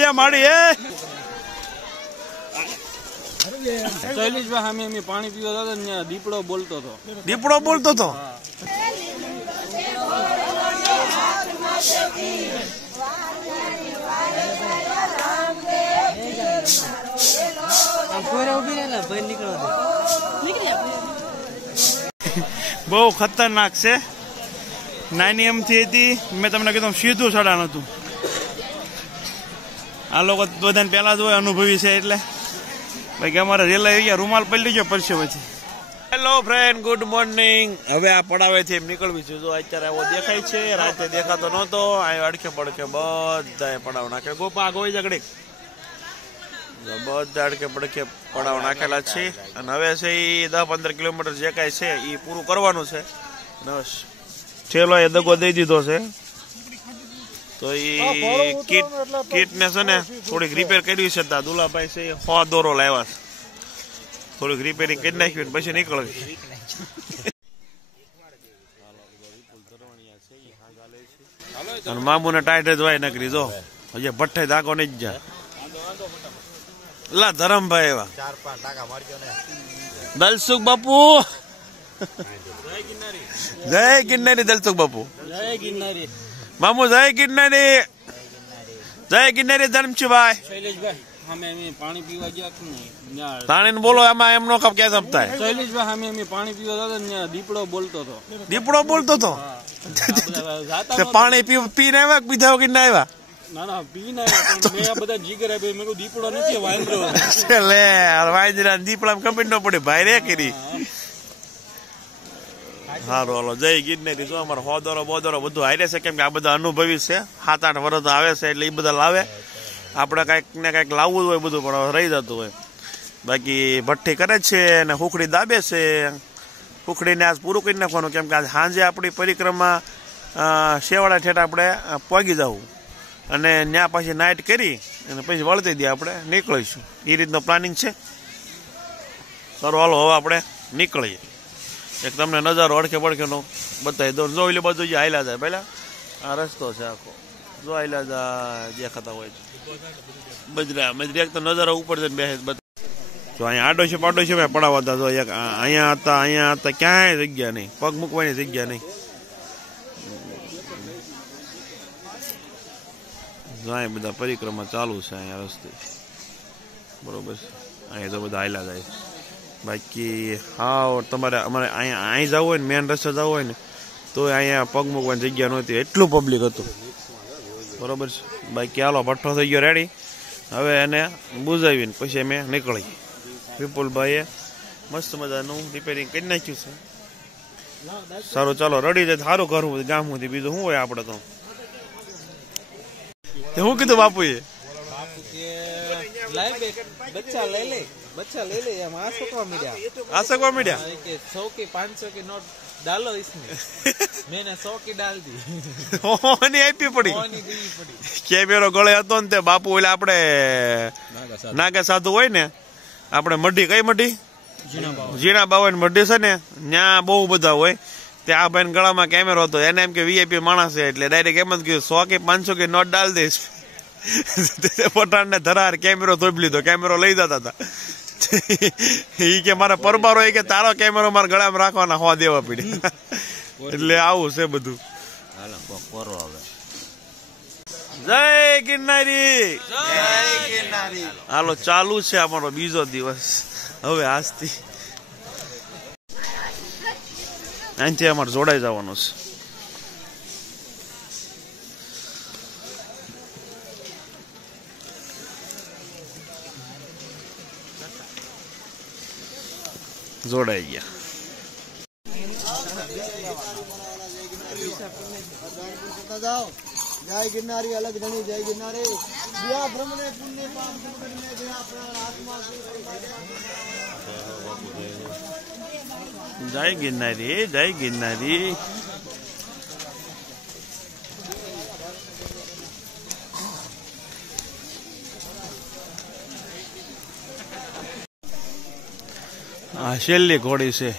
ये माड़ी है શૈલેષભાઈ અમે પાણી પીવા હતા ને દીપડો બોલતો હતો બહુ ખતરનાક છે નાની એમથી હતી મેં તમને કીધું સીધું ચડાણ હતું આ લોકો બધાને પેલા જ હોય અનુભવી છે એટલે બાકી અમારે રેલા એરિયા રૂમાલ પડી ગયો પડશે પછી હેલો ફ્રેન્ડ ગુડ મોર્નિંગ હવે આ પડાવેથી એમ નીકળવી છે જો અત્યારે આવો દેખાય છે રાતે દેખાતો નહોતો આ અડકે પડકે બધા પડાવ નાખે ગોપા ગોઈ જગડી બધા અડકે પડકે પડાવ નાખેલા છે અને હવે છે એ 10-15 કિલોમીટર જે કાંઈ છે એ પૂરું કરવાનું છે છેલ્લો એ દગો દઈ દીધો છે તો એ કીટને છે ને થોડીક રિપેર કરવી છે દુલાભાઈ છે 100 દોરો લાવ્યા છે થોડીક રિપેરિંગ કરી નાખ્યું પછી નીકળવી અને મામુ ને ટાઈટ જ વાય નકરી જો હજી ભઠ્ઠે ધાકો નહીં જા લા ધરમભાઈ એવા 4-5 ટાકા મારજો ને દલસુખ બાપુ જય ગિરનારી દલસુખ બાપુ જય ગિરનારી મામુ જય ગિરનારી ધર્મશીભાઈ શૈલેષભાઈ અમે પાણી પીવા ગયા તાણીને બોલો એમાં એમનો કપ ક્યાં સપતાય શૈલેષભાઈ અમે પાણી પીવા હતા ને દીપડો બોલતો હતો પાણી પીને આવ્યા પીધા વગર ના આવ્યા ના પીને આવ્યા બધા જીગર આપ્યો મેં દીપડો નથી વાંદરો લે વાંદરા દીપડા કમ્પ્લીટ ન પડે ભાઈ રે કરી સારું હાલો જય ગિરનારી જો અમારે હોદરો બોદરો બધું હારે છે કેમ કે આ બધા અનુભવી છે 7-8 વર્ષ આવે છે એટલે એ બધા લાવે આપણે કઈક ને કઈક લાવવું હોય બધું પણ રહી જતું હોય બાકી ભઠ્ઠી કરે છે અને હુખડી દાબે છે હુખડીને આજ પૂરું કરી નાખવાનું કેમ કે આજ સાંજે આપણી પરિક્રમા શેવાડા ઠેઠ આપણે પહોંચી જવું અને ત્યાં પછી નાઇટ કરી અને પછી વળતી દે આપણે નીકળીશું એ રીતનો પ્લાનિંગ છે સારું હાલો હવે આપણે નીકળીએ એક તમને નજારો અડકે પડકેનો બતાવી દો જો એટલે બધું જે હાલ્યા જાય પહેલા આ રસ્તો છે આખો જો હાલ્યા જાય દેખાતા હોય બજરા એક તો નજારો ઉપર જઈને બેસે જો અહીંયા આડો છે પાડો છે મેં પડાવતા જો અહીંયા હતા ક્યાંય જગ્યા નહીં પગ મૂકવાની જગ્યા નહીં જાય બધા પરિક્રમા ચાલુ છે અહીંયા રસ્તે બરોબર છે અહીંયા તો બધા હાલ્યા જાય બાકી હા તમારે અમારે અહીંયા અહીં જવું હોય ને મેન રસ્તે જવું હોય ને તો અહીંયા પગ મૂકવાની જગ્યા નહોતી એટલું પબ્લિક હતું બરોબર છે બાકી હાલો ભઠ્ઠો થઈ ગયો રેડી હવે એને બુઝાવીને પછી અમે નીકળી વિપુલભાઈએ મસ્ત મજાનું રિપેરિંગ કરી નાખ્યું છે સારું ચાલો રડી જાય સારું કરવું ગામ સુધી બીજું શું હોય આપણે તો શું કીધું બાપુએ बच्चा ले ले हम आसकवा मीडिया 100 के 500 के नोट डालो इसमें मैंने 100 की डाल दी ઓની આપી પડી કેમેરો ગળે હતો ને તે બાપુ એટલે આપણે નાગા સાધુ હોય ને આપણે મઢી કઈ મઢી જીણા બાવાની મઢી છે ને ત્યાં બહુ બધા હોય ત્યાં આ ભાઈ ગળામાં કેમેરો હતો એને એમ કે વીઆઈપી માણસ છે એટલે ડાયરેક્ટ એમ જ કીધું 100 કે 500 કે નોટ ડાલ દઈશ પઠાણ ને ધરાર કેમેરો થોપી લીધો કેમેરો લઈ જતા હતા ઈ કે મારા પરબારો કે તારો કેમેરો મારા ગળામાં રાખવાના હોવા દેવા પડી એટલે આવું છે બધું જય ગિરનારી હાલો ચાલુ છે અમારો બીજો દિવસ હવે આજથી અહીંથી અમારે જોડાઈ જવાનું છે જોડાઈ ગયા જય ગિરનારી અલગ ધણી જય ગિરનારી દિયા બ્રહ્મને પુણ્ય પાપ કરીને ગયા આપણા આત્મા જય ગિરનારી આ છેલ્લી ઘોડી છે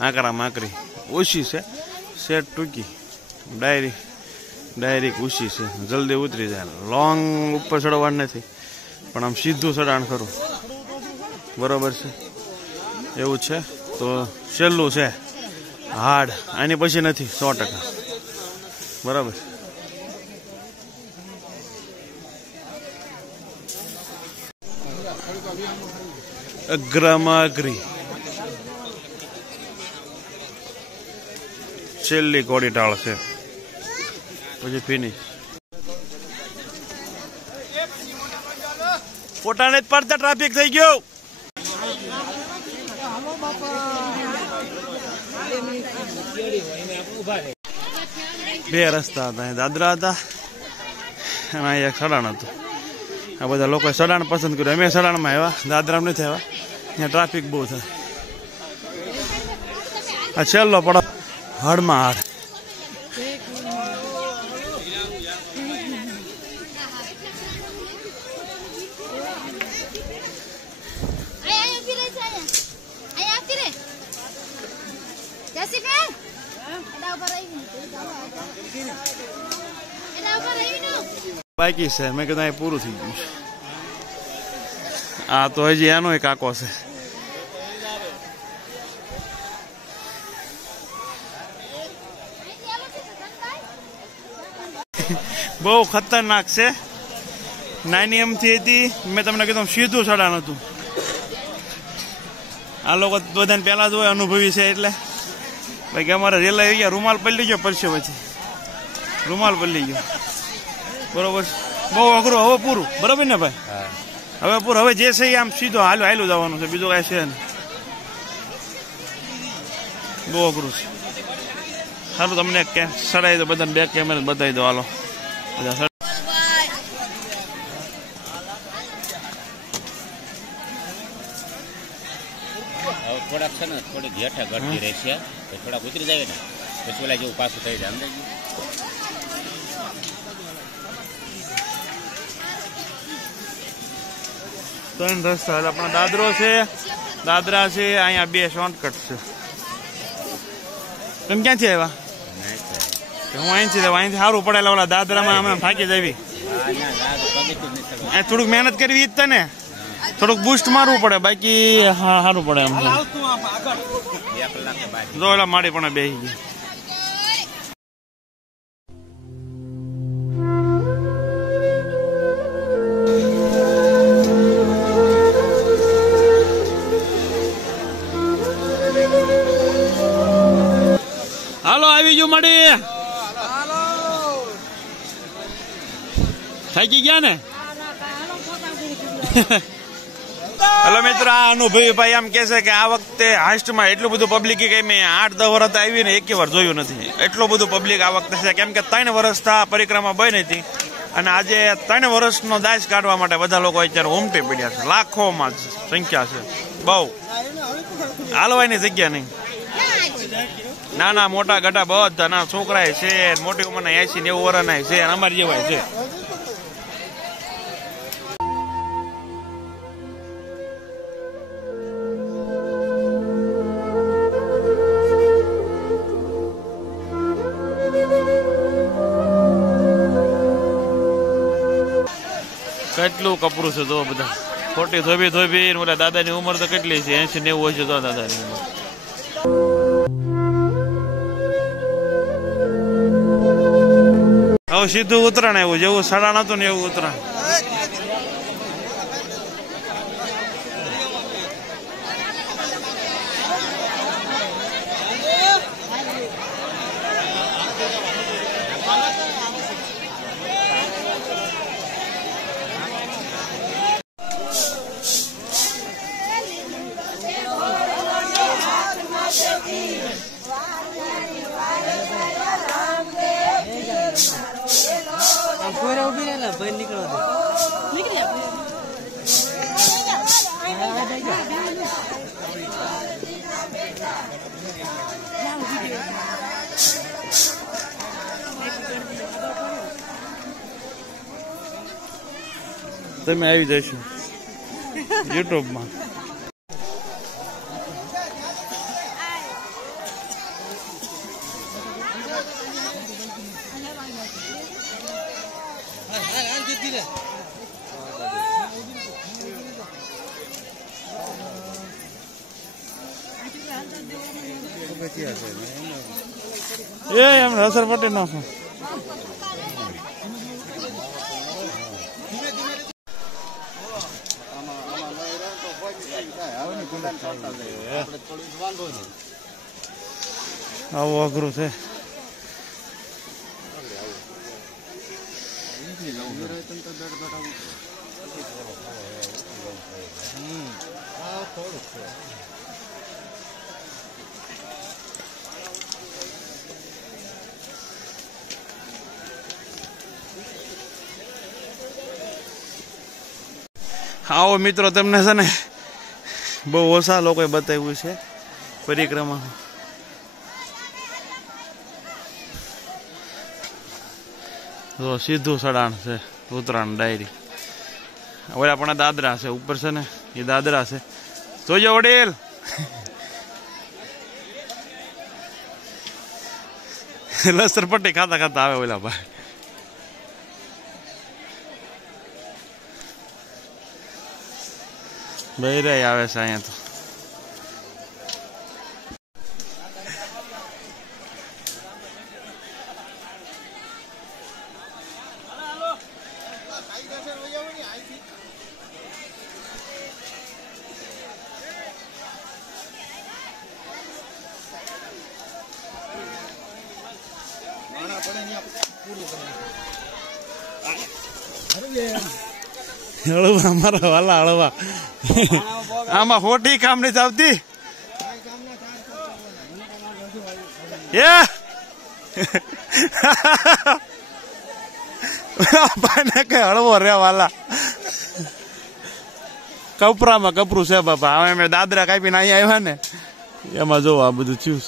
આકરા માકરી ઓછી છે શેટ ટૂંકી ડાયરી ડાયરેક્ટ ઊંચી છે, જલ્દી ઉતરી જાય. લોંગ ઉપર ચડવાનું નથી, પણ આમ સીધું ચડાણ કરું, બરોબર છે. એવું છે. તો છેલ્લું છે હાર્ડ, આની પછી નથી 100%, બરાબર. અગ્રમાગ્રી છેલ્લી કોડી ટાળ છે, પછી ફિનિશ. ફોટાને જ પડતા ટ્રાફિક થઈ ગયો. બે રસ્તા હતા, દાદરા હતા અને અહીંયા એક સડાણ હતું. આ બધા લોકોએ સડાણ પસંદ કર્યું, અમે સડાણમાં આવ્યા, દાદરામાં નથી આવ્યા, અહીંયા ટ્રાફિક બહુ થાય. આ છેલ્લો પડો હડમાં હાડ. બાકી છે, મેં કીધું એ પૂરું થઈ ગયું છે. આ તો હજી એનો કાકો છે. બહુ ખતરનાક છે. નાની એમથી હતી, મેં તમને કીધું સીધું ચડાણ હતું. આ લોકો બધાને પેલા જ હોય, અનુભવી છે એટલે. બાકી અમારે રેલા આવી ગયા, રૂમાલ પલળી ગયો પડશે, પછી રૂમાલ પલળી ગયો, બરોબર. બહુ અઘરું. હવે પૂરું, બરોબર ને ભાઈ? હવે પૂરું. હવે જે છે આમ સીધો હાલું જવાનું છે, બીજું કાંઈ છે ને. બહુ અઘરું છે. સારું, તમને સડાઈ દો, બધાને બેક કેમેરા બતાવી દો. હાલો બધા થોડાક છે ને, થોડીક હેઠા ઘટતી રહેશે, તો થોડાક ઉતરી જાય ને પછી ઓલા જેવું પાછું થઈ જાય. ત્રણ રસ્તા આપણા દાદરો છે, દાદરા છે, અહીંયા બે શોર્ટકટ છે. તમે ક્યાંથી આવ્યા? હું અહીંથી સારું પડેલા ઓલા દાદરામાં અમે થાકી જવી. થોડુંક મહેનત કરવી જ તને, થોડુંક બુસ્ટ મારવું પડે, બાકી હા સારું પડે એમ. જો ઓલા માડી પણ બેસી ગઈ. હાલો આવી ગયું મળી. થાકી ગયા ને? હેલો મિત્રો, આ અનુભવી ભાઈ આમ કે છે કે આ વખતે હાસ્ટમાં એટલું બધું પબ્લિક કે મેં 8-10 વર્ષ આવી ને એક વાર જોયું નથી. એટલું બધું પબ્લિક આ વખતે છે, કેમ કે 3 વર્ષથી પરિક્રમા બની હતી અને આજે 3 વર્ષનો દાસ કાઢવા માટે બધા લોકો અત્યારે ઉમટી પડ્યા છે. લાખોમાં સંખ્યા છે, બહુ હાલવાની જગ્યા નહીં. નાના મોટા ગઢા બધા ના છોકરા છે, મોટી ઉંમરના 80-90 વર્ષના છે, અમારી જેવાય છે. કેટલું કપરું છે તો બધા ખોટી ધોબી. ઓલા દાદાની ઉંમર તો કેટલી છે? 80-90 હોય છે તો દાદાની ઉંમર. હવે સીધું ઉતરાણ આવ્યું, જેવું સડાણ હતું ને એવું ઉતરાણ. તમે આવી જશો યુટ્યુબમાં. એમ રસર પટી નાખો. આવું અઘરું છે. આવો મિત્રો, તમને છે ને બહુ ઓછા લોકોએ બતાવ્યું છે પરિક્રમા. તો સીધું સડાણ છે ઉત્તરાયણ ડાયરી. ઓલા પણ દાદરા છે ઉપર છે ને, એ દાદરા છે. જોજો વડીલ. લસર પટ્ટી ખાતા ખાતા આવે ઓલા ભાઈ. બૈરાય આવે છે અહીંયા તો. હળવા અમારા વાલા હળવા. આમાં ખોટી કામ નથી આવતી. કઈ હળવો રે વાલા. કપરામાં કપરું છે બાપા. હવે મેં દાદરા કાપીને અહીંયા આવ્યા ને એમાં જો આ બધું થયું.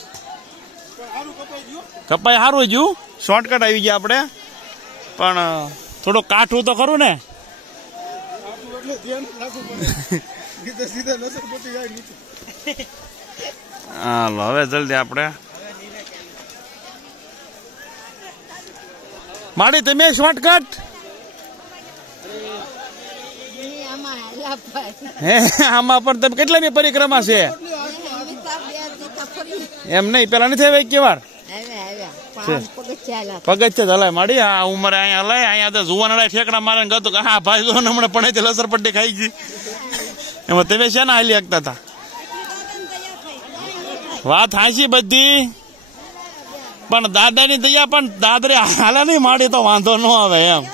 કપાઈ સારું જ્યું. શોર્ટકટ આવી ગયા આપણે, પણ થોડું કાઠું તો ખરું ને. હાલો હવે જલ્દી આપણે માડી તમે શોર્ટકટ. હે આમાં પણ તમે કેટલાની પરિક્રમા છે એમ નહીં, પેલા નથી આવે કેવાર પગથિયા હલાય માડી. આ ઉંમરે અહીંયા હલાય. અહીંયા તો જુવાનડા ઠેકડા મારે ગતું કે હા ભાઈ જો હમણાં પણ લસર પટ્ટી ખાઈ ગઈ. એમાં તમે છે ને હાલી શકતા હતા. વાત હાંસી બધી, પણ દાદાની દયા. પણ દાદરે હાલે નહીં માડી તો વાંધો ન આવે એમ.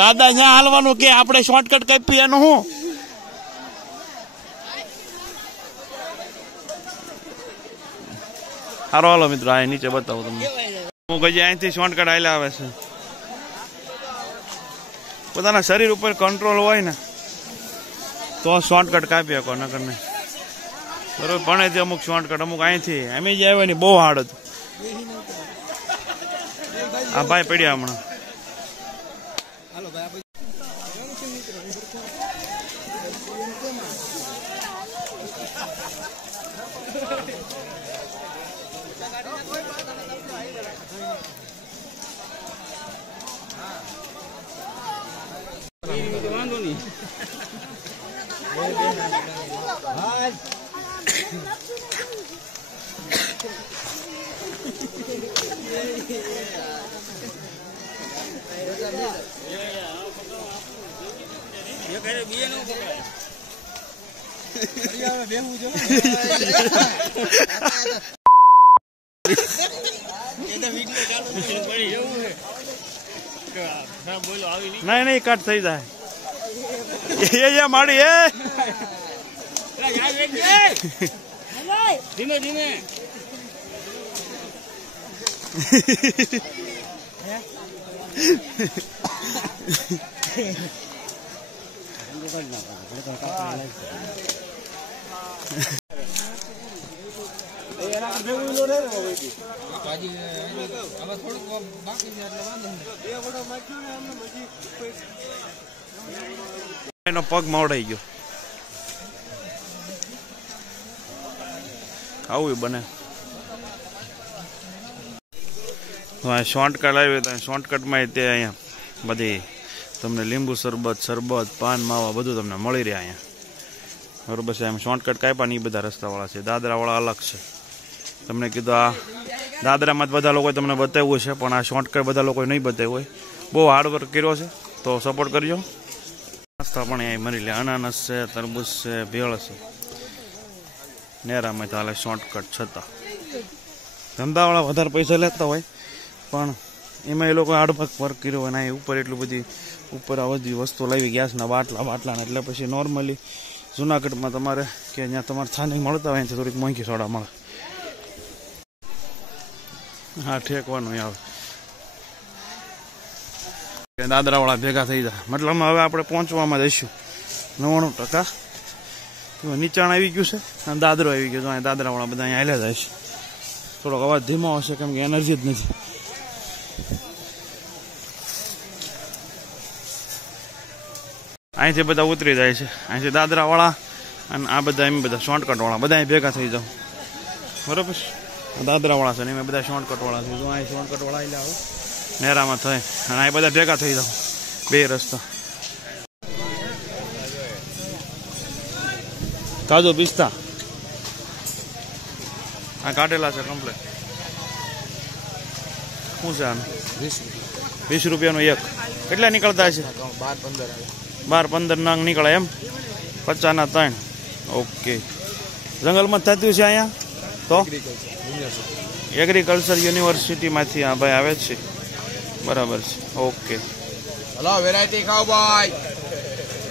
દાદા જ્યાં હાલવાનું કે આપણે શોર્ટકટ કાપી એનું શું. સારો હાલો મિત્રો, આ નીચે બતાવું તમને. હું કઈ અહીંથી શોર્ટકટ હાલ્યા આવે છે. પોતાના શરીર ઉપર કંટ્રોલ હોય ને તો શોર્ટકટ કાપી શકો, નકર નહીં. બરોબર પણ છે અમુક શોર્ટકટ, અમુક અહીંથી એમ જ આવ્યા ને બહુ હાર્ડ હતું. આ ભાઈ પડ્યા હમણાં. વાંધો નહીં. નહીં નહીં કટ થઈ જાય. એ માડી એ ધીમે ધીમે. એનો પગ મવડાઈ ગયો. આવું બને. શોર્ટકટ આવ્યું તો શોર્ટકટમાં તે અહીંયા બધી તમને લીંબુ શરબત પાન માવા બધું તમને મળી રહે અહીંયા બરોબર છે. એમ શોર્ટકટ કાપ્યા ને એ બધા રસ્તાવાળા છે, દાદરાવાળા અલગ છે. તમને કીધું આ દાદરામાં જ બધા લોકોએ તમને બતાવ્યું છે, પણ આ શોર્ટકટ બધા લોકોએ નહીં બતાવ્યું હોય. બહુ હાર્ડવર્ક કર્યો છે, તો સપોર્ટ કરજો. નાસ્તા પણ અહીં મળી લે, અનાનસ છે, તરબૂચ છે, ભેળ છે. નેરામાં ચાલે શોર્ટકટ છતાં ધંધાવાળા વધારે પૈસા લેતા હોય, પણ એમાં એ લોકો હાર્ડવર્ક વર્ક કર્યો હોય ને ઉપર એટલું બધી ઉપર આ બધી વસ્તુ લાવી ગેસના બાટલા એટલે પછી નોર્મલી જુનાગઢમાં તમારે કે જ્યાં તમારે સ્થાનિક મળતા હોય ત્યાંથી થોડીક મોંઘી સોડા મળે. હા ઠેકવાનું આવે દાદરાવાળા ભેગા થઈ જાય, મતલબ હવે આપણે પહોંચવામાં જઈશું 99%. નીચાણ આવી ગયું છે અને દાદરો આવી ગયો, અહીંયા દાદરાવાળા બધા અહીંયા હાલ્યા જાય છે. થોડોક અવાજ ધીમો હશે કેમ કે એનર્જી જ નથી. અહીંથી બધા ઉતરી જાય છે, અહીંથી દાદરાવાળા અને આ બધા એમ બધા શોર્ટકટવાળા બધા અહીં ભેગા થઈ જાઓ બરોબર. દાદરાવાળા છે ને એમાં બધા શોર્ટકટવાળા છે, જો અહીં શોર્ટકટવાળા આવી આવો નેરામાં થાય અને અહીં બધા ભેગા થઈ જાઓ બે રસ્તા. કાજુ પિસ્તા આ કાઢેલા છે કમ્પ્લેટ. શું છે આનું? 20 રૂપિયાનું એક. કેટલા નીકળતા છે? 12-15 નંગ નીકળે એમ, 50ના 3. ઓકે, જંગલમાં જ થતું છે અહીંયા તો એગ્રીકલ્ચર યુનિવર્સિટીમાંથી હા ભાઈ આવે છે બરાબર છે. ઓકે હલો વેરાયટી ખાઓ ભાઈ,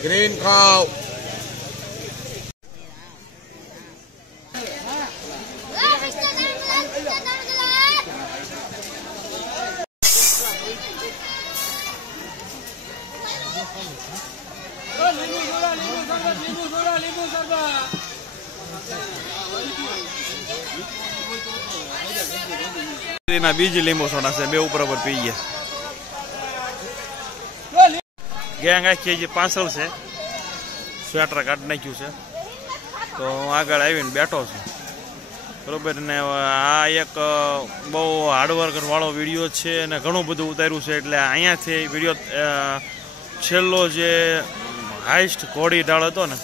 ગ્રીન ખાઓ. બીજી લીંબુ સોડા છે, બે ઉપર પી ગયા. ગેંગ આખી જે પાછળ છે, સ્વેટર કાઢી નાખ્યું છે, તો આગળ આવીને બેઠો છું બરોબર. ને આ એક બહુ હાર્ડવર્ક વાળો વિડીયો છે અને ઘણું બધું ઉતાર્યું છે, એટલે અહીંયાથી વિડીયો છેલ્લો જે હાઈસ્ટ ઘોડી ઢાળ હતો ને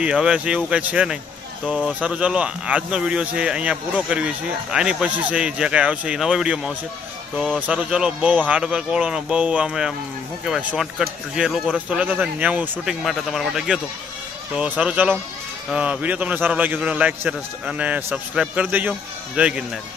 એ હવે છે એવું કંઈ છે નહીં. તો સારું ચાલો આજનો વિડીયો છે અહીંયા પૂરો કરવી છે. આની પછી છે જે કાંઈ આવશે એ નવા વિડીયોમાં આવશે. તો સારું ચાલો, બહુ હાર્ડવર્ક વાળોનો બહુ અમે શું કહેવાય શોર્ટકટ જે લોકો રસ્તો લેતા હતા ને ત્યાં હું શૂટિંગ માટે તમારા માટે ગયો હતો. તો સારું ચાલો, વિડીયો તમને સારો લાગ્યો તો લાઈક શેર અને સબસ્ક્રાઈબ કરી દેજો. જય ગિરનારી.